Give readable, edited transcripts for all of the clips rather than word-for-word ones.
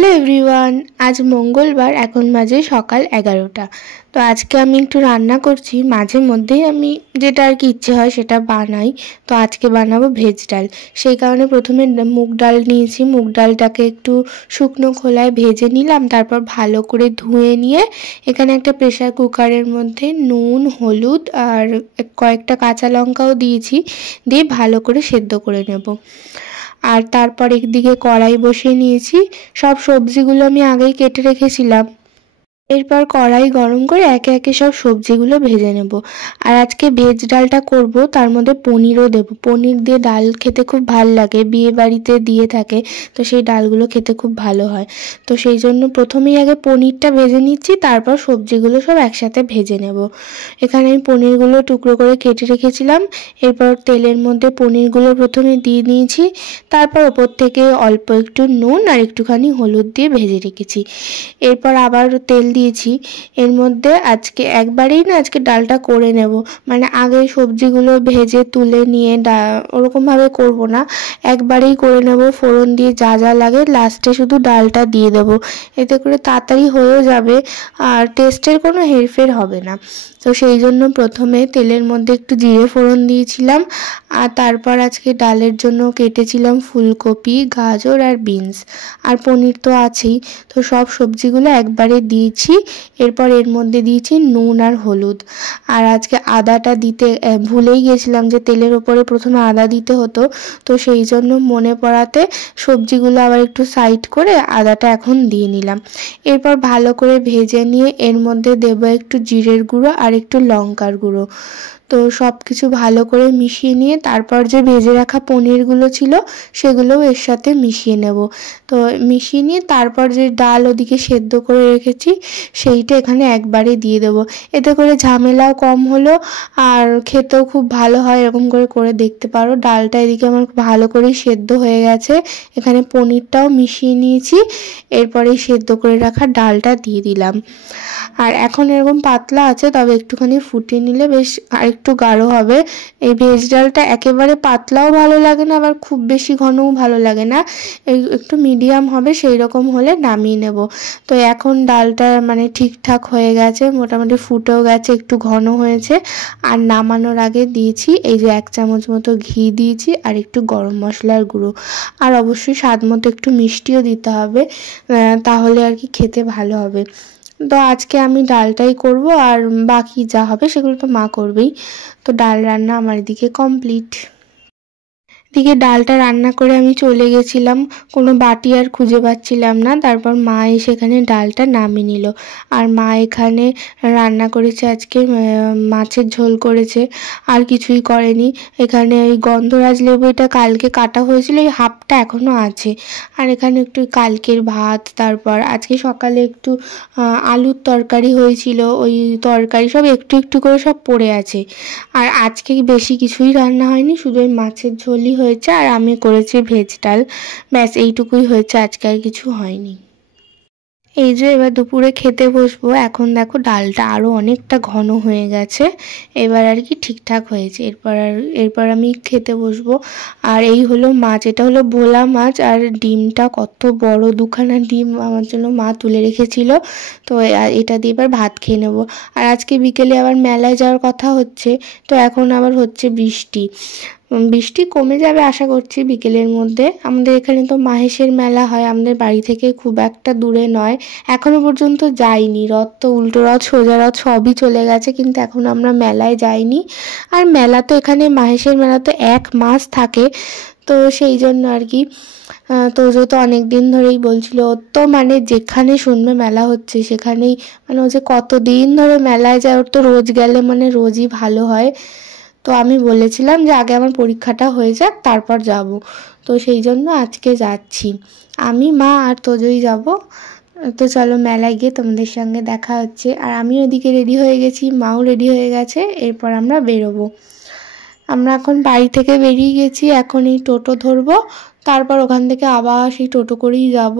Hello everyone, আজ মঙ্গলবার, এখন বাজে সকাল 11টা। তো আজকে আমি একটু রান্না করছি। মাঝে মধ্যেই আমি যেটা আর কি ইচ্ছে হয় সেটা বানাই। তো আজকে বানাবো ভেজ ডাল। সেই কারণে প্রথমে মুগ ডাল নিয়েছি। মুগ ডালটাকে একটু শুকনো খোলায় ভেজে নিলাম, তারপর ভালো করে ধুয়ে নিয়ে এখানে একটা প্রেসার কুকারের মধ্যে নুন, হলুদ আর কয়েকটা কাঁচা লঙ্কাও দিয়েছি, দিয়ে ভালো করে সেদ্ধ করে নেব। আর তারপর একদিকে কড়াই বসিয়ে নিয়েছি। সব সবজিগুলো আমি আগেই কেটে রেখেছিলাম। এরপর কড়াই গরম করে একে একে সব সবজিগুলো ভেজে নেব। আর আজকে ভেজ ডালটা করব, তার মধ্যে পনিরও দেব। পনির দিয়ে ডাল খেতে খুব ভালো লাগে, বিয়ে বাড়িতে দিয়ে থাকে, তো সেই ডালগুলো খেতে খুব ভালো হয়। তো সেই জন্য প্রথমেই আগে পনিরটা ভেজে নিচ্ছি, তারপর সবজিগুলো সব একসাথে ভেজে নেব। এখানে আমি পনিরগুলো টুকরো করে কেটে রেখেছিলাম। এরপর তেলের মধ্যে পনিরগুলো প্রথমে দিয়ে নিয়েছি, তারপর ওপর থেকে অল্প একটু নুন আর একটুখানি হলুদ দিয়ে ভেজে রেখেছি। এরপর আবার তেল দিয়েছি। এর মধ্যে আজকে একবারেই না, আজকে ডালটা করে নেব। মানে আগে সবজিগুলো ভেজে তুলে নিয়ে ওরকমভাবে করব না, একবারেই করে নেব। ফোড়ন দিয়ে যা যা লাগে লাস্টে শুধু ডালটা দিয়ে দেবো, এতে করে তাড়াতাড়ি হয়েও যাবে আর টেস্টের কোনো হেরফের হবে না। তো সেই জন্য প্রথমে তেলের মধ্যে একটু জিরে ফোড়ন দিয়েছিলাম। আর তারপর আজকে ডালের জন্য কেটেছিলাম ফুলকপি, গাজর আর বিনস। আর পনির তো আছেই। তো সব সবজিগুলো একবারে দিয়েছি। এরপর এর মধ্যে দিয়েছি নুন আর হলুদ। আর আজকে আদাটা দিতে ভুলেই গেছিলাম যে তেলের ওপরে প্রথমে আদা দিতে হতো। তো সেই জন্য মনে পড়াতে সবজিগুলো আবার একটু সাইড করে আদাটা এখন দিয়ে নিলাম। এরপর ভালো করে ভেজে নিয়ে এর মধ্যে দেবো একটু জিরের গুঁড়ো আর একটু লঙ্কার গুঁড়ো। তো সব কিছু ভালো করে মিশিয়ে নিয়ে তারপর যে ভেজে রাখা পনিরগুলো ছিল সেগুলোও এর সাথে মিশিয়ে নেব। তো মিশিয়ে নিয়ে তারপর যে ডাল ওদিকে সেদ্ধ করে রেখেছি সেইটা এখানে একবারে দিয়ে দেবো। এতে করে ঝামেলাও কম হলো আর খেতেও খুব ভালো হয়। এরকম করে করে দেখতে পারো। ডালটা এদিকে আমার ভালো করেই সেদ্ধ হয়ে গেছে। এখানে পনিরটাও মিশিয়ে নিয়েছি। এরপরে সেদ্ধ করে রাখা ডালটা দিয়ে দিলাম। আর এখন এরকম পাতলা আছে, তবে একটুখানি ফুটিয়ে নিলে বেশ আরেকটু গাঢ় হবে। এই ভেজ ডালটা একেবারে পাতলাও ভালো লাগে না, আবার খুব বেশি ঘনও ভালো লাগে না। একটু মিডিয়াম হবে, সেই রকম হলে নামিয়ে নেব। তো এখন ডালটা মানে ঠিকঠাক হয়ে গেছে, মোটামুটি ফুটেও গেছে, একটু ঘন হয়েছে। আর নামানোর আগে দিয়েছি এই যে 1 চামচ মতো ঘি দিয়েছি আর একটু গরম মশলার গুঁড়ো। আর অবশ্যই স্বাদ মতো একটু মিষ্টিও দিতে হবে, তাহলে আর কি খেতে ভালো হবে। তো আজকে আমি ডালটাই করব, আর বাকি যা হবে সেগুলো তো মা করবেই। তো ডাল রান্না আমার এদিকে কমপ্লিট। এদিকে ডালটা রান্না করে আমি চলে গেছিলাম, কোনো বাটি আর খুঁজে পাচ্ছিলাম না। তারপর মা এসে এখানে ডালটা নামিয়ে নিল। আর মা এখানে রান্না করেছে আজকে মাছের ঝোল করেছে, আর কিছুই করেনি। এখানে ওই গন্ধরাজ লেবু, এটা কালকে কাটা হয়েছিল, এই হাফটা এখনও আছে। আর এখানে একটু কালকের ভাত, তারপর আজকে সকালে একটু আলুর তরকারি হয়েছিল, ওই তরকারি সব একটু একটু করে সব পড়ে আছে। আর আজকে বেশি কিছুই রান্না হয়নি, শুধু ওই মাছের ঝোলই হয়েছে, আর আমি করেছি ভেজ ডাল। ব্যাস এইটুকুই হয়েছে, আজকে আর কিছু হয়নি। এই যে এবার দুপুরে খেতে বসবো। এখন দেখো ডালটা আরও অনেকটা ঘন হয়ে গেছে, এবার আর কি ঠিকঠাক হয়েছে। এরপর আমি খেতে বসবো। আর এই হলো মাছ, এটা হলো ভোলা মাছ। আর ডিমটা কত বড়, 2খানা ডিম আমার জন্য মা তুলে রেখেছিল। তো এটা দিয়ে এবার ভাত খেয়ে নেবো। আর আজকে বিকেলে আবার মেলায় যাওয়ার কথা হচ্ছে। তো এখন আবার হচ্ছে বৃষ্টি। বৃষ্টি কমে যাবে আশা করছি বিকেলের মধ্যে। আমাদের এখানে তো মাহেশের মেলা হয়, আমাদের বাড়ি থেকে খুব একটা দূরে নয়। এখনো পর্যন্ত যাইনি। রথ তো, উল্টো রথ, সোজা রথ সবই চলে গেছে, কিন্তু এখন আমরা মেলায় যাইনি। আর মেলা তো এখানে, মাহেশের মেলা তো 1 মাস থাকে। তো সেই জন্য আর কি। তো যেহেতু অনেক দিন ধরেই বলছিল, ও তো মানে যেখানে শুনবে মেলা হচ্ছে সেখানেই, মানে ও যে কতদিন ধরে মেলায় যায়, ওর তো রোজ গেলে মানে রোজই ভালো হয়। তো আমি বলেছিলাম যে আগে আমার পরীক্ষাটা হয়ে যাক, তারপর যাব। তো সেই জন্য আজকে যাচ্ছি। আমি, মা আর তোজই যাব। তো চলো মেলায় গিয়ে তোমাদের সঙ্গে দেখা হচ্ছে। আর আমি ওদিকে রেডি হয়ে গেছি, মাও রেডি হয়ে গেছে। এরপর আমরা বেরোবো। আমরা এখন বাড়ি থেকে বেরিয়ে গেছি, এখন এই টোটো ধরবো, তারপর ওখান থেকে আবার সেই টোটো করেই যাব।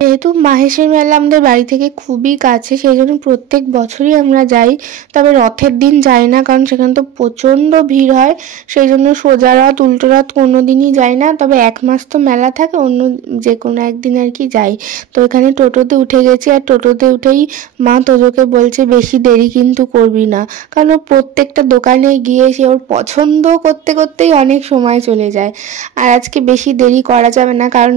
যেহেতু মাহেশের মেলা আমাদের বাড়ি থেকে খুবই কাছে, সেই জন্য প্রত্যেক বছরই আমরা যাই। তবে রথের দিন যাই না, কারণ সেখানে তো প্রচণ্ড ভিড় হয়, সেই জন্য সোজা রথ উল্টো রথ কোনো দিনই যাই না। তবে 1 মাস তো মেলা থাকে, অন্য যে কোনো একদিন আর কি যাই। তো এখানে টোটোতে উঠে গেছি, আর টোটোতে উঠেই মা তোজোকে বলছে বেশি দেরি কিন্তু করবি না, কারণ ও প্রত্যেকটা দোকানে গিয়ে সে ওর পছন্দ করতে করতেই অনেক সময় চলে যায়। আর আজকে বেশি দেরি করা যাবে না, কারণ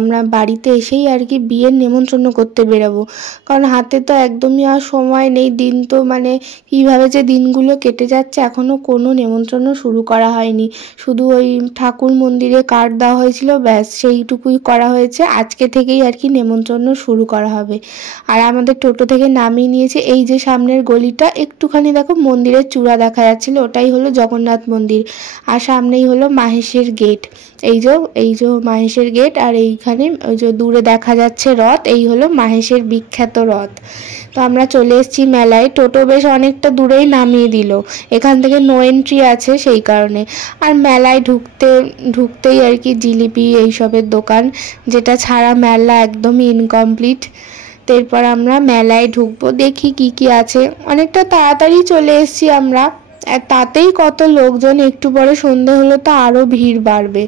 আমরা বাড়িতে এসেই আর কি বিয়ের নেমন্তন্ন করতে বেরোবো, কারণ হাতে তো একদমই আর সময় নেই। দিন তো মানে কীভাবে যে দিনগুলো কেটে যাচ্ছে, এখনও কোনো নেমন্তন্ন শুরু করা হয়নি। শুধু ওই ঠাকুর মন্দিরে কার্ড দেওয়া হয়েছিল, ব্যাস সেইটুকুই করা হয়েছে। আজকে থেকেই আর কি নেমন্তন্ন শুরু করা হবে। আর আমাদের টোটো থেকে নামিয়ে নিয়েছে এই যে সামনের গলিটা, একটুখানি দেখো মন্দিরের চূড়া দেখা যাচ্ছিল, ওটাই হলো জগন্নাথ মন্দির। আর সামনেই হলো মাহেশের গেট, এই যে মাহেশের গেট। আর এইখানে ওই যে দূরে দেখা যাচ্ছে রথ, এই হলো মাহেশের বিখ্যাত রথ। তো আমরা চলে এসেছি মেলায়। টোটো বেশ অনেকটা দূরেই নামিয়ে দিল, এখান থেকে নো এন্ট্রি আছে সেই কারণে। আর মেলায় ঢুকতেই আর কি জিলিপি এইসবের দোকান, যেটা ছাড়া মেলা একদমই ইনকমপ্লিট। তারপর আমরা মেলায় ঢুকবো, দেখি কি কি আছে। অনেকটা তাড়াতাড়ি চলে এসেছি আমরা, আর তাতেই কত লোকজন। একটু পরে সন্ধে হলে তো আরও ভিড় বাড়বে।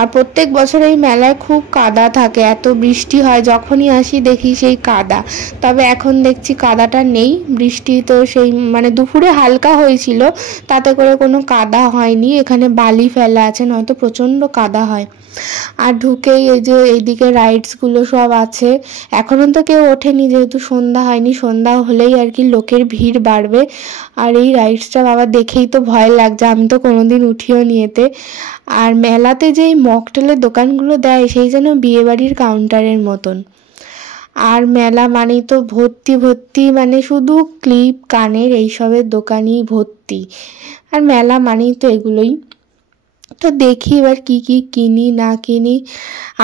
আর প্রত্যেক বছর এই মেলায় খুব কাদা থাকে, এত বৃষ্টি হয়, যখনই আসি দেখি সেই কাদা। তবে এখন দেখছি কাদাটা নেই, বৃষ্টি তো সেই মানে দুপুরে হালকা হয়েছিল, তাতে করে কোনো কাদা হয়নি। এখানে বালি ফেলা আছে, নয়তো প্রচণ্ড কাদা হয়। আর ঢুকেই এই যে এইদিকে রাইডসগুলো সব আছে, এখনও তো কেউ ওঠেনি যেহেতু সন্ধ্যা হয়নি, সন্ধ্যা হলেই আর কি লোকের ভিড় বাড়বে। আর এই রাইডসটা বাবা দেখেই তো ভয় লাগছে, আমি তো কোনোদিন উঠিও নি এতে। আর মেলাতে যেই মকটেলের দোকানগুলো দেয়, সেই যেন বিয়েবাড়ির কাউন্টারের মতন। আর মেলা মানেই তো ভর্তি ভর্তি, মানে শুধু ক্লিপ কানের এইসবের দোকানই ভর্তি। আর মেলা মানেই তো এগুলোই। তো দেখি এবার কি কি কিনি না কিনি।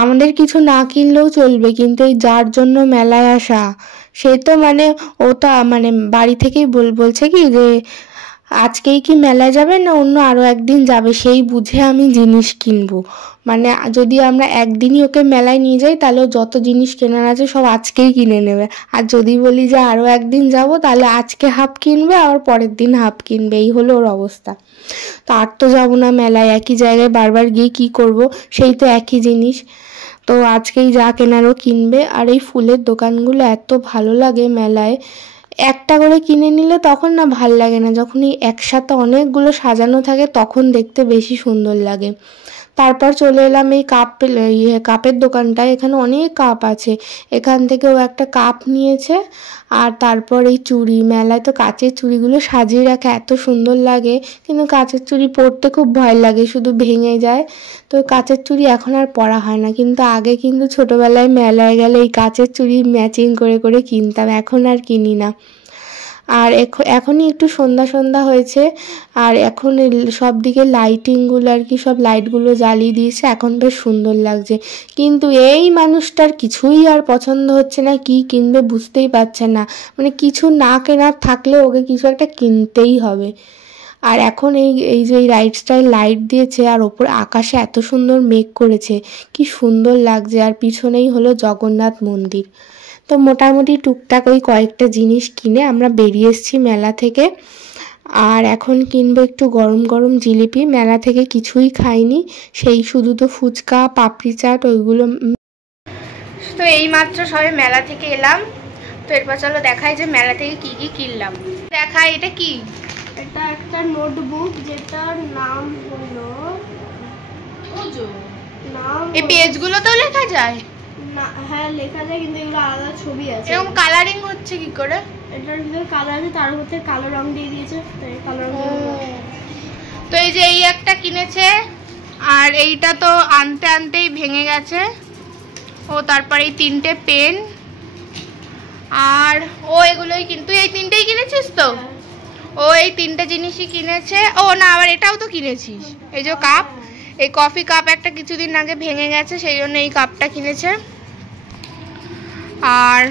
আমাদের কিছু না কিনলেও চলবে, কিন্তু এই যার জন্য মেলায় আসা, সে তো মানে ও তো মানে বাড়ি থেকেই বলছে কি যে আজকেই কি মেলায় যাবে না অন্য আরও একদিন যাবে, সেই বুঝে আমি জিনিস কিনবো। মানে যদি আমরা একদিনই ওকে মেলায় নিয়ে যাই, তাহলে যত জিনিস কেনার আছে সব আজকেই কিনে নেবে। আর যদি বলি যে আরও একদিন যাব, তাহলে আজকে হাফ কিনবে, আবার পরের দিন হাফ কিনবে। এই হলো ওর অবস্থা। তো আর তো যাবো না মেলায়, একই জায়গায় বারবার গিয়ে কি করব, সেই তো একই জিনিস। তো আজকেই যা কেনারও কিনবে। আর এই ফুলের দোকানগুলো এত ভালো লাগে মেলায়, একটা করে কিনে নিলে তখন না ভাল লাগে না, যখন এই একসাথে অনেকগুলো সাজানো থাকে তখন দেখতে বেশি সুন্দর লাগে। তারপর চলে এলাম এই কাপের দোকানটায়, এখানে অনেক কাপ আছে। এখান থেকেও একটা কাপ নিয়েছে। আর তারপর এই চুড়ি, মেলায় তো কাচের চুড়িগুলো সাজিয়ে রাখে, এত সুন্দর লাগে, কিন্তু কাচের চুড়ি পরতে খুব ভয় লাগে, শুধু ভেঙে যায়। তো কাচের চুড়ি এখন আর পরা হয় না, কিন্তু আগে কিন্তু ছোটোবেলায় মেলায় গেলে এই কাচের চুড়ি ম্যাচিং করে করে কিনতাম, এখন আর কিনি না। আর এখনই একটু সন্ধ্যা সন্ধ্যা হয়েছে, আর এখন সব দিকে লাইটিংগুলো আর কি, সব লাইটগুলো জ্বালিয়ে দিয়েছে, এখন বেশ সুন্দর লাগছে। কিন্তু এই মানুষটার কিছুই আর পছন্দ হচ্ছে না, কি কিনবে বুঝতেই পারছে না। মানে কিছু না কেনার থাকলে ওকে কিছু একটা কিনতেই হবে। আর এখন এই যে এই রাইডসটায় লাইট দিয়েছে, আর ওপরে আকাশে এত সুন্দর মেঘ করেছে, কি সুন্দর লাগছে। আর পিছনেই হলো জগন্নাথ মন্দির। তো মোটামুটি টুকটাক ওই কয়েকটা জিনিস কিনে আমরা বেরিয়ে এসেছি মেলা থেকে। আর এখন কিনবো একটু গরম গরম জিলিপি, মেলা থেকে কিছুই খাইনি, সেই শুধু তো ফুচকা পাপড়ি চাট ওইগুলো। তো এই মাত্র সবাই মেলা থেকে এলাম। তো এরপর চলো দেখাই যে মেলা থেকে কি কি কিনলাম। দেখাই এটা কি, এটা একটা নোটবুক যেটার নাম হলো এই পেজগুলো তো লেখা যায় না, হ্যাঁ লেখা যায়, কিন্তু এগুলো আলাদা ছবি আছে। এরকম কালারিং হচ্ছে কি করে? এটার ভিতরে কালার আছে, তার মধ্যে কালো রং দিয়ে দিয়েছে, তাই কালো রং। তো এই যে এই একটা কিনেছে, আর এইটা তো আনতে আনতেই ভেঙে গেছে। ও তারপর এই 3টে পেন, আর ও এগুলোই কিন্তু এই 3টেই কিনেছিস তো? ও এই 3টে জিনিসই কিনেছে। ও না, আবার এটাও তো কিনেছিস, এই যে কাপ, এই কফি কাপ একটা কিছুদিন আগে ভেঙে গেছে, সেই জন্য এই কাপটা কিনেছে। আর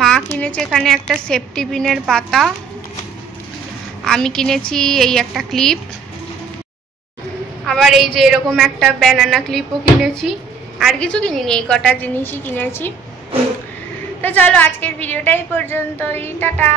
মা কিনেছে এখানে একটা সেফটি পিনের পাতা, আমি কিনেছি এই একটা ক্লিপ, আবার এই যে এরকম একটা ব্যানানা ক্লিপও কিনেছি। আর কিছু কিনিনি, এই কটা জিনিসই কিনেছি। তো চলো আজকের ভিডিওটা এই পর্যন্তই, টাটা।